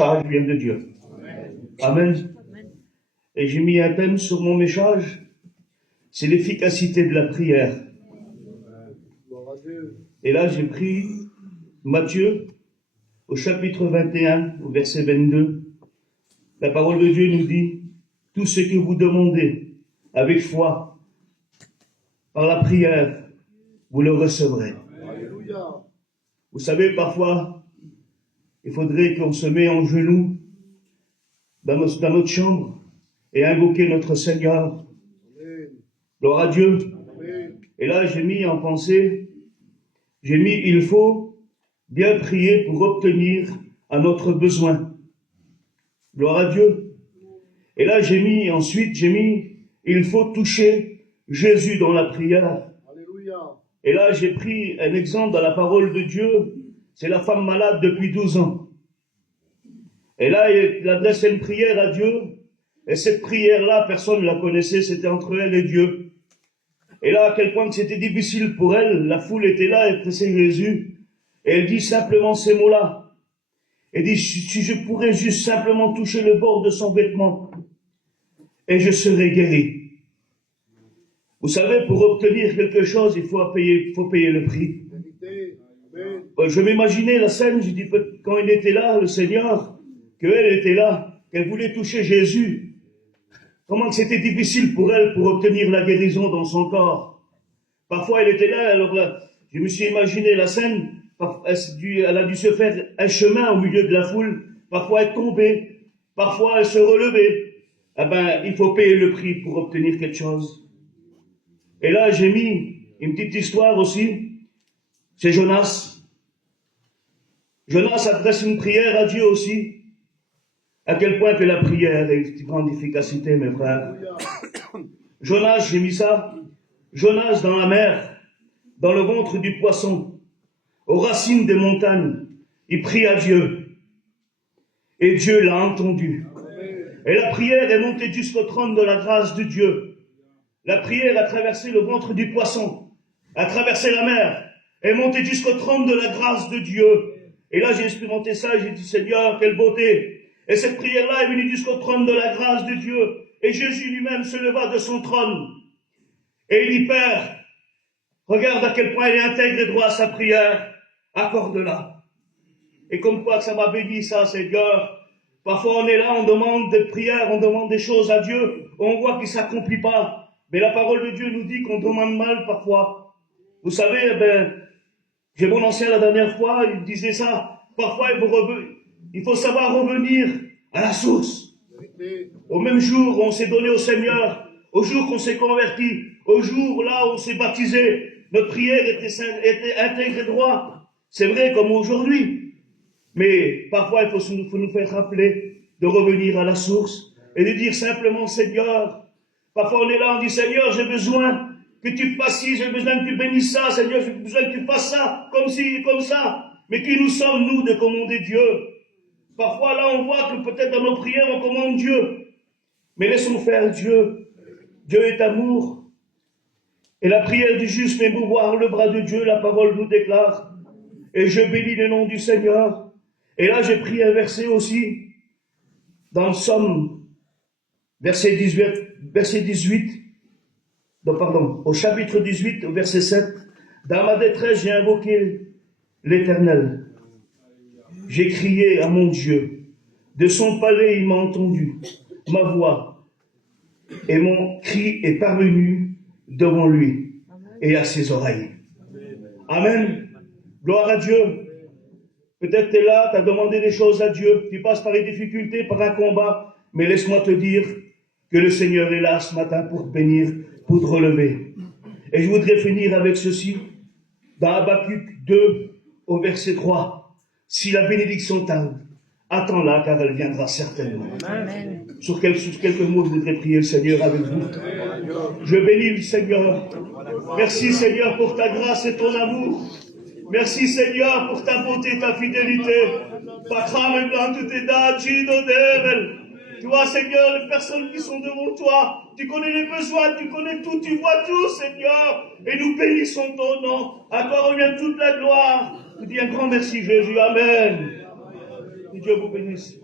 message vient de Dieu. Amen. Et j'ai mis un thème sur mon message, c'est l'efficacité de la prière. Et là, j'ai pris Matthieu, au chapitre 21, au verset 22. La parole de Dieu nous dit, tout ce que vous demandez avec foi, par la prière, vous le recevrez. Alléluia. Vous savez, parfois, il faudrait qu'on se mette en genoux dans notre chambre et invoquer notre Seigneur. Amen. Gloire à Dieu. Amen. Et là, j'ai mis en pensée, il faut bien prier pour obtenir à notre besoin. Gloire à Dieu. Et là, ensuite, il faut toucher Jésus dans la prière. Alléluia. Et là, j'ai pris un exemple dans la parole de Dieu. C'est la femme malade depuis 12 ans. Et là, il adressait une prière à Dieu. Et cette prière-là, personne ne la connaissait, c'était entre elle et Dieu. Et là, à quel point que c'était difficile pour elle, la foule était là, elle pressait Jésus. Et elle dit simplement ces mots-là. Elle dit, si je pourrais juste simplement toucher le bord de son vêtement, et je serai guéri. Vous savez, pour obtenir quelque chose, il faut payer le prix. Je m'imaginais la scène, j'ai dit, quand il était là, le Seigneur, qu'elle était là, qu'elle voulait toucher Jésus. Comment c'était difficile pour elle pour obtenir la guérison dans son corps. Parfois, elle était là, alors là, je me suis imaginé la scène, elle a dû se faire un chemin au milieu de la foule, parfois elle tombait, parfois elle se relevait. Eh ben, il faut payer le prix pour obtenir quelque chose. Et là, j'ai mis une petite histoire aussi, c'est Jonas. Jonas adresse une prière à Dieu aussi. À quel point que la prière est de grande efficacité, mes frères. Jonas, j'ai mis ça. Jonas dans la mer, dans le ventre du poisson, aux racines des montagnes, il prie à Dieu. Et Dieu l'a entendu. Et la prière est montée jusqu'au trône de la grâce de Dieu. La prière a traversé le ventre du poisson, a traversé la mer, est montée jusqu'au trône de la grâce de Dieu. Et là, j'ai expérimenté ça et j'ai dit, Seigneur, quelle beauté. Et cette prière-là est venue jusqu'au trône de la grâce de Dieu. Et Jésus lui-même se leva de son trône. Et il dit, Père, regarde à quel point il est intègre et droit à sa prière. Accorde-la. Et comme quoi que ça m'a béni, ça, Seigneur. Parfois, on est là, on demande des prières, on demande des choses à Dieu. On voit qu'il ne s'accomplit pas. Mais la parole de Dieu nous dit qu'on demande mal parfois. Vous savez, j'ai mon ancien la dernière fois, il disait ça. Parfois, il faut savoir revenir à la source. Au même jour où on s'est donné au Seigneur, au jour qu'on s'est converti, au jour là où on s'est baptisé, notre prière était intègre et droite. C'est vrai comme aujourd'hui. Mais parfois, il faut nous faire rappeler de revenir à la source et de dire simplement, Seigneur, parfois on est là, on dit, Seigneur, j'ai besoin que tu fasses ci, j'ai besoin que tu bénisses ça, Seigneur, j'ai besoin que tu fasses ça, comme ci, comme ça. Mais qui nous sommes, nous, de commander Dieu? Parfois, là, on voit que peut-être dans nos prières, on commande Dieu. Mais laissons faire Dieu. Dieu est amour. Et la prière du juste fait mouvoir le bras de Dieu, la parole nous déclare. Et je bénis le nom du Seigneur. Et là, j'ai pris un verset aussi, dans le Psaume, verset 18, au chapitre 18, au verset 7. Dans ma détresse, j'ai invoqué l'Éternel. J'ai crié à mon Dieu. De son palais, il m'a entendu. Ma voix et mon cri est parvenu devant lui et à ses oreilles. Amen. Gloire à Dieu. Peut-être tu es là, tu as demandé des choses à Dieu, tu passes par les difficultés, par un combat, mais laisse-moi te dire que le Seigneur est là ce matin pour te bénir, pour te relever. Et je voudrais finir avec ceci, dans Habakkuk 2, au verset 3. Si la bénédiction tarde, attends-la, car elle viendra certainement. Amen. Sur quelques mots, je voudrais prier le Seigneur avec vous. Je bénis le Seigneur. Merci Seigneur pour ta grâce et ton amour. Merci Seigneur pour ta beauté et ta fidélité. Toi Seigneur, les personnes qui sont devant toi, tu connais les besoins, tu connais tout, tu vois tout Seigneur. Et nous bénissons ton nom. À toi revient toute la gloire. Je dis un grand merci Jésus. Amen. Que Dieu vous bénisse.